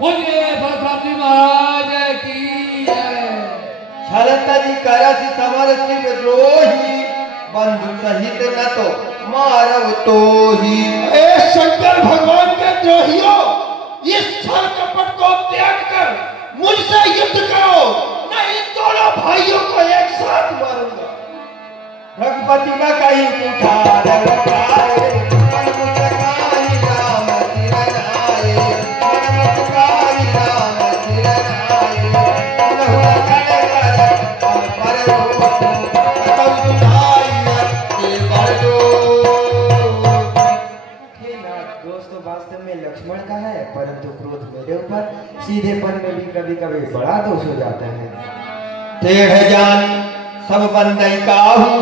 बोलिए सरस्वती महाराज की जय। छलतजी करसी समर शिव द्रोही, बंधु सहित न तो मारव तो ही। ए शंकर भगवान के द्रोहियों, इस छल कपट को त्याग कर मुझसे युद्ध करो, मैं इन दोनों भाइयों को एक साथ मारूंगा। रघुपति का कहीं पुकार लगाए, लक्ष्मण का है, परंतु क्रोध मेरे ऊपर सीधेपन में भी कभी कभी बड़ा दोष हो जाता है। टेढ़ जान सब बंदई काहू,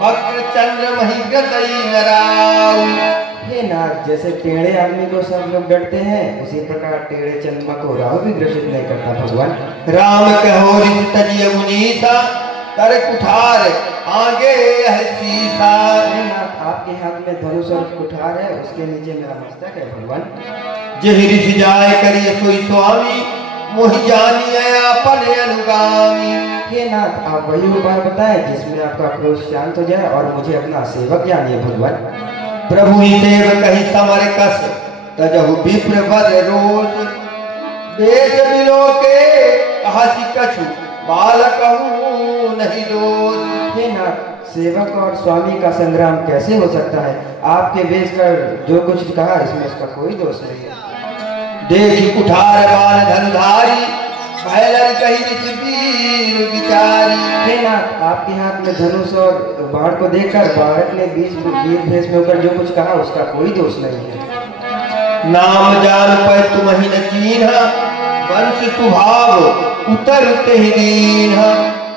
वक्र चंद्र महिग्रतई नराऊ। हे नाथ, जैसे टेढ़े आदमी को सब लोग डरते हैं, उसी प्रकार टेढ़े चंद्रमा को राहु भी ग्रसित नहीं करता भगवान। राम कहो रित तजिय मुनीसा, कर कुठार आगे है सीसा। हे नाथ, आपके हाथ में धनुष और कुठार है, उसके नीचे मेरा मस्तक है भगवान। जेहि ऋषि जाय करिए सोई स्वामी, मोहि जानिए अपने अनुगामी। हे नाथ, आप वही उपाय बताएं जिसमें आपका क्रोध शांत हो जाए और मुझे अपना सेवक जानिए भगवान। प्रभु ही देव कही समर कस, तजहु विप्र वर रोज। देश बिलो के हसी कछु, बालकहु नहीं दोष। हे नाथ, सेवक और स्वामी का संग्राम कैसे हो सकता है? आपके वेश कर जो कुछ कहा इसमें इसका कोई दोष नहीं है। देखी कुठार बाण धनुधारी, पहलन कही ऋषि वीर विचारी। हे नाथ, आपके हाथ में धनुष और बाण को देखकर बालक ने बीच वीर भेष में होकर जो कुछ कहा उसका कोई दोष नहीं है। नाम जान पर तुम्हि न चीन्हा, वंश स्वभाव उतरते ही दीन्हा।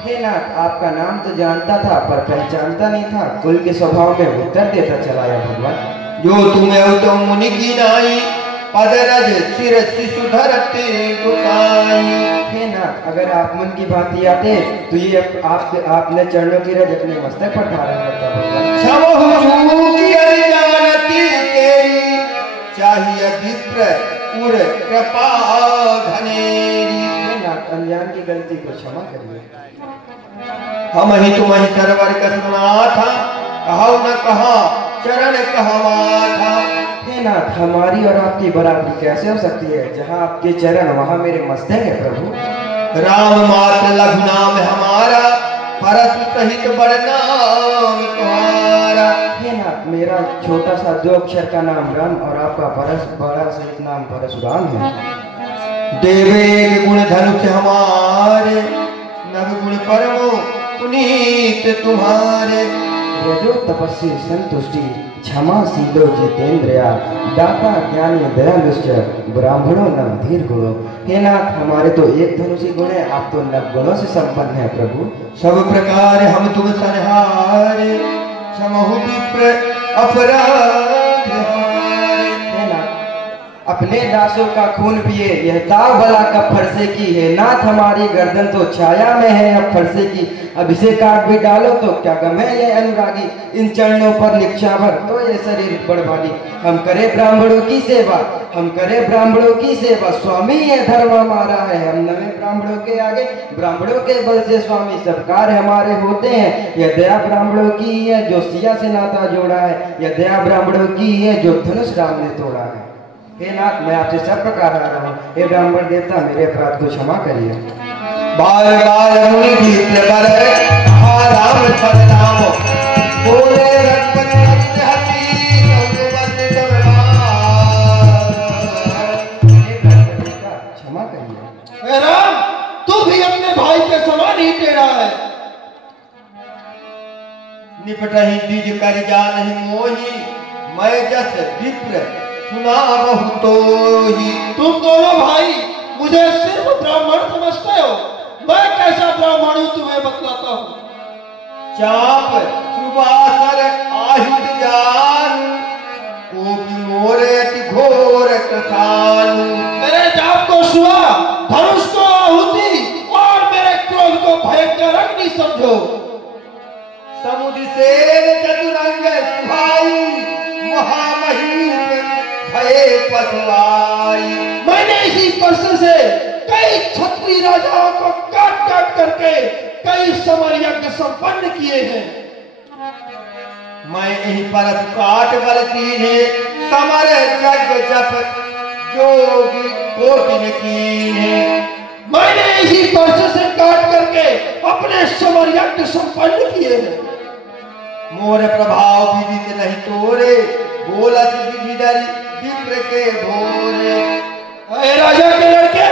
हे नाथ, आपका नाम तो जानता था पर पहचानता नहीं था, कुल के स्वभाव में उत्तर देता चला या भगवान। जो तुम्हें तुम मुनि की नाई, पदरज सिर शिशु धरते गोसाई। हे नाथ, अगर आप मन की भांति आते तो ये आपने चरणों की रज अपने मस्तक पर धारण करता भगवान। समहु की अनजानती तेरी, चाहिए विप्र उर कृपा घनेरी। हे नाथ, अनजान की गलती को क्षमा करिए। हम ही तुम्हि सरवर कसना था, कहो न कहा चरण कहवा था। हे नाथ, हमारी और आपकी बराबरी कैसे हो सकती है? जहाँ आपके चरण वहाँ मेरे मस्तक है प्रभु। राम मात लघु नाम हमारा, परस सहित बड़ नाम तुम्हारा। हे नाथ, मेरा छोटा सा 2 अक्षर का नाम राम और आपका परस बड़ा सहित नाम परशुराम है। देवे गुण धनुष हमारे, नव गुण परमो पुनीत तुम्हारे। जो तपस्वी संतुष्टि, क्षमा शीलो जितेंद्रिया, दाता ज्ञानी दयालुश्च, ब्राह्मणों नव धीर गुणों। हे नाथ, हमारे तो एक धनुषी गुण है, आप तो 9 गुणों से संपन्न है प्रभु। सब प्रकार हम तुम संहारे, क्षमहु विप्र अपराध हमारे। हे नाथ, अपने दासों का खून पिए, यह दाव भला कब फरसे की है। नाथ, हमारी गर्दन तो छाया में है अब फरसे की, अब इसे काट भी डालो तो क्या गम है ये अनुरागी। इन चरणों पर निक्षावर तो ये शरीर बड़भागी। हम करे ब्राह्मणों की सेवा, हम करे ब्राह्मणों की सेवा, स्वामी ये धर्म हमारा है। हम नवे ब्राह्मणों के आगे, ब्राह्मणों के बल से स्वामी सब कार्य हमारे होते हैं। यह दया ब्राह्मणों की है जो सिया से नाता जोड़ा है, यह दया ब्राह्मणों की है जो धनुष राम ने तोड़ा है। हे नाथ, मैं आपसे सब प्रकार आ रहा हूँ, हे ब्राह्मण देवता मेरे अपराध को क्षमा करिए। बार बार मुनि भीतर बर, राम छल राम बोले रघुपति हति क्षमा करिए। राम, तू भी अपने भाई के समान ही टेढ़ा है। निपटहि द्विज कर जानहि मोहि, मैं जस विप्र सुना बहुतो ही। तुम दोनों भाई मुझे सिर्फ ब्राह्मण समझते हो, मैं कैसा ब्राह्मण हूँ तुम्हें बतलाता हूँ। चाप सुबासर आयुध जान, कोपी मोरे अति घोर कसान। मेरे जाप को सुहा, धनुष को आहुति और मेरे क्रोध को भयंकर अग्नि समझो। समुद्र से चतुरंग सुहाई, महामहिम भये पसवाई। मैंने इसी परसों से कई क्षत्रिय राजाओं को काट काट करके कई समर यज्ञ संपन्न किए हैं। मैं यही पर काट गलती ने समर यज्ञ जप जोगी कोटि ने की है। मैंने इसी परसों से काट करके अपने समर यज्ञ संपन्न किए हैं। मोर प्रभाव विदित नहीं तोरे, बोलत विधि डरी विप्र के भोरे। अरे राजा के लड़के,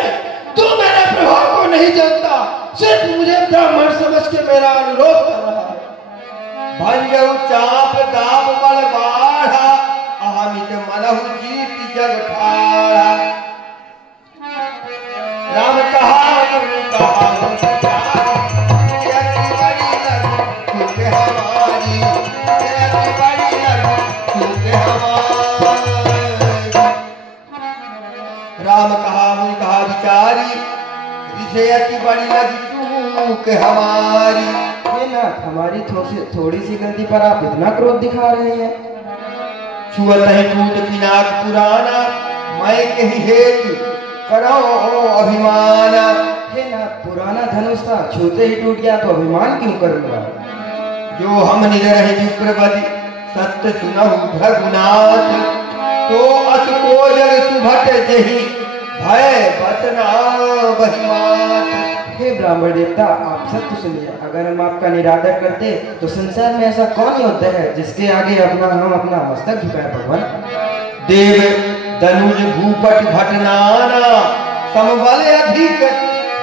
तू मेरे प्रभाव को नहीं जानता, सिर्फ मुझे ब्राह्मण समझ के मेरा अनुरोध कर रहा है। भंजऊ चाप दाप बल बाढ़ा, अहमित मनहु जीत जग ठाड़ा। राम कहा गुरु कहा राम कहा मुनि कहा विचारी, ऋषि बड़ी लगी चूक हमारी। ये नाथ, हमारी थोड़ी सी गलती पर आप इतना क्रोध दिखा रहे हैं। छुअत है टूट पिनाक पुराना, मैं कही हेतु करो अभिमान। हे नाथ, पुराना धनुष था, छूते ही टूट गया तो अभिमान क्यों करूंगा। जो हम निरह विप्रपति सत्य सुनहु रघुनाथ, तो अस को जग सुभट जही भय बतना बहिमात। हे ब्राह्मण देवता, आप सत्य सुनिए। अगर हम आपका निरादर करते तो संसार में ऐसा कौन योद्धा है जिसके आगे हम अपना मस्तक झुकाए भगवान। देव धनुज भूपट भटनाना, समबल अधिक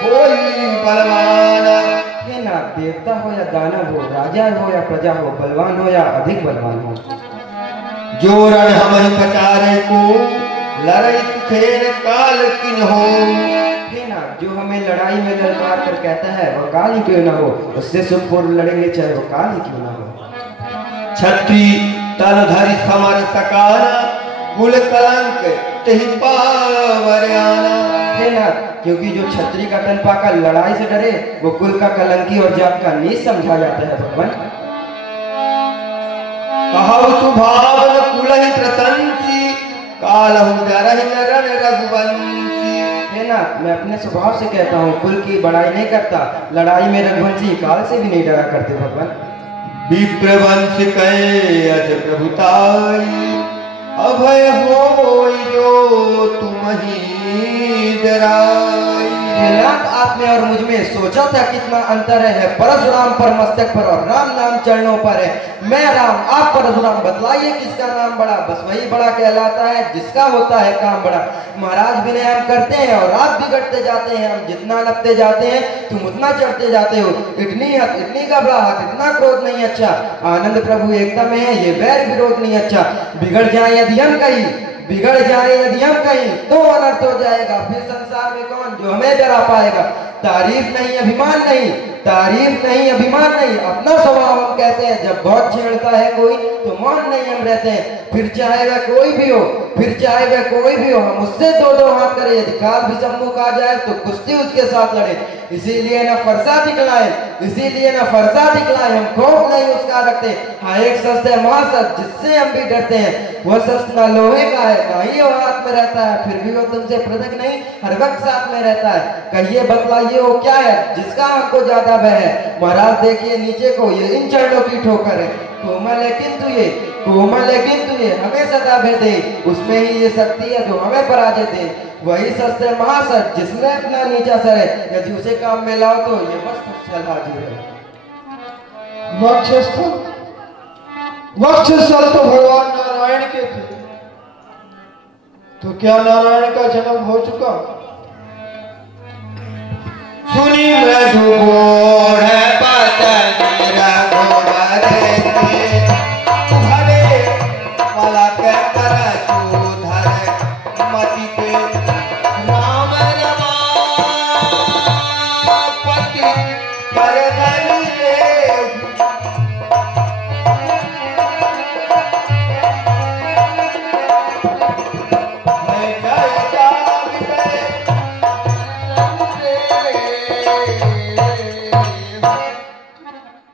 होई बलवाना। हे नाथ, देवता हो या दानव हो, राजा हो या प्रजा हो, बलवान हो या अधिक बलवान हो, जो रण हम पचारे को लड़ई सुखेन काल किन हो। हे नाथ, जो हमें लड़ाई में ललकार कर कहता है वो काल ही क्यों ना हो, उससे सुखपूर्व लड़ेंगे चाहे वो काल ही क्यों ना हो। छत्री तल धरि समर सकाना, कुल कलंक तेहि पावर आना। हे नाथ, क्योंकि जो छत्री का तन पाकर लड़ाई से डरे वो कुल का कलंकी और जात का नीच समझा जाता है भगवान। कहु सुभावन कुलहि त्रतंसी, कालहु डरहि नरन रघुवंशी। हे नाथ, मैं अपने स्वभाव से कहता हूँ, कुल की बड़ाई नहीं करता, लड़ाई में रघुवंशी काल से भी नहीं डरा करते भगवान। विप्रवंश कहे अज प्रभुताई, अभय होई जो तुम्हि डराई। हे नाथ, आप में और मुझ में सोचा था कितना अंतर है। परशुराम पर मस्तक पर और राम नाम चरणों पर है। मैं राम, आप परशुराम, बतलाइए किसका नाम बड़ा। बस वही बड़ा कहलाता है जिसका होता है काम बड़ा। महाराज विनय हम करते हैं और आप बिगड़ते जाते हैं। हम जितना नपते जाते हैं तुम उतना चढ़ते जाते हो। इतनी हद, इतनी घबराहट, इतना क्रोध नहीं अच्छा। आनंद प्रभु एकता में है, ये वैर विरोध नहीं अच्छा। बिगड़ जाए यदि हम कहीं, बिगड़ जाए यदि हम कहीं तो अनर्थ हो जाएगा। फिर संसार में कौन जो हमें डरा पाएगा। तारीफ नहीं अभिमान नहीं, तारीफ नहीं अभिमान नहीं, अपना स्वभाव हम कहते हैं। जब बहुत छेड़ता है कोई तो मौन नहीं हम रहते हैं। फिर चाहे वह कोई भी हो, फिर चाहे वह कोई भी हो, हम उससे दो दो हाथ करें। यदि काल भी सम्मुख आ जाए तो कुश्ती उसके साथ लड़े। इसीलिए न फरसा दिखलाए, इसीलिए न फरसा दिखलाए, हम खौफ नहीं उसका रखते। हाँ, एक शस्त्र है महाशस्त्र जिससे हम भी डरते हैं। वह शस्त्र न लोहे का है ना ही वो हाथ में रहता है, फिर भी वो तुमसे पृथक नहीं, हर वक्त साथ में रहता है। कहिए बतलाइए वो क्या है जिसका आपको ज्यादा भय है। महाराज देखिए नीचे को, ये इन चरणों की ठोकर है। कोमल है किंतु ये, कोमल है किंतु ये हमें सदा भय दे। उसमें ही ये शक्ति है जो हमें पराजय दे। वही शस्त्र महाशस्त्र जिसमें अपना नीचा सर है। यदि उसे काम में लाओ तो ये वस्त्र हाजिर है। वक्षस्थल, वक्षस्थल तो भगवान नारायण के थे, तो क्या नारायण का जन्म हो चुका? सुनी मृदु बोढ़ बदन रघुवर के, भले पलक कर चूधर मति के, राम रमापति कर धरिए।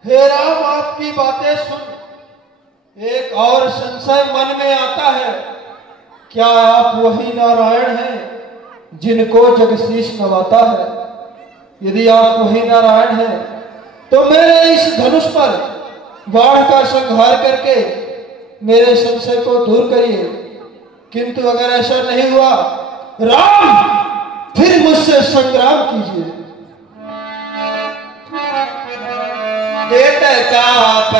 हे राम, आपकी बातें सुन एक और संशय मन में आता है। क्या आप वही नारायण हैं जिनको जगदीश नवाता है। यदि आप वही नारायण हैं तो मेरे इस धनुष पर बाण का संहार करके मेरे संशय को दूर करिए। किंतु अगर ऐसा नहीं हुआ, राम फिर मुझसे संग्राम कीजिए। जेठ चाप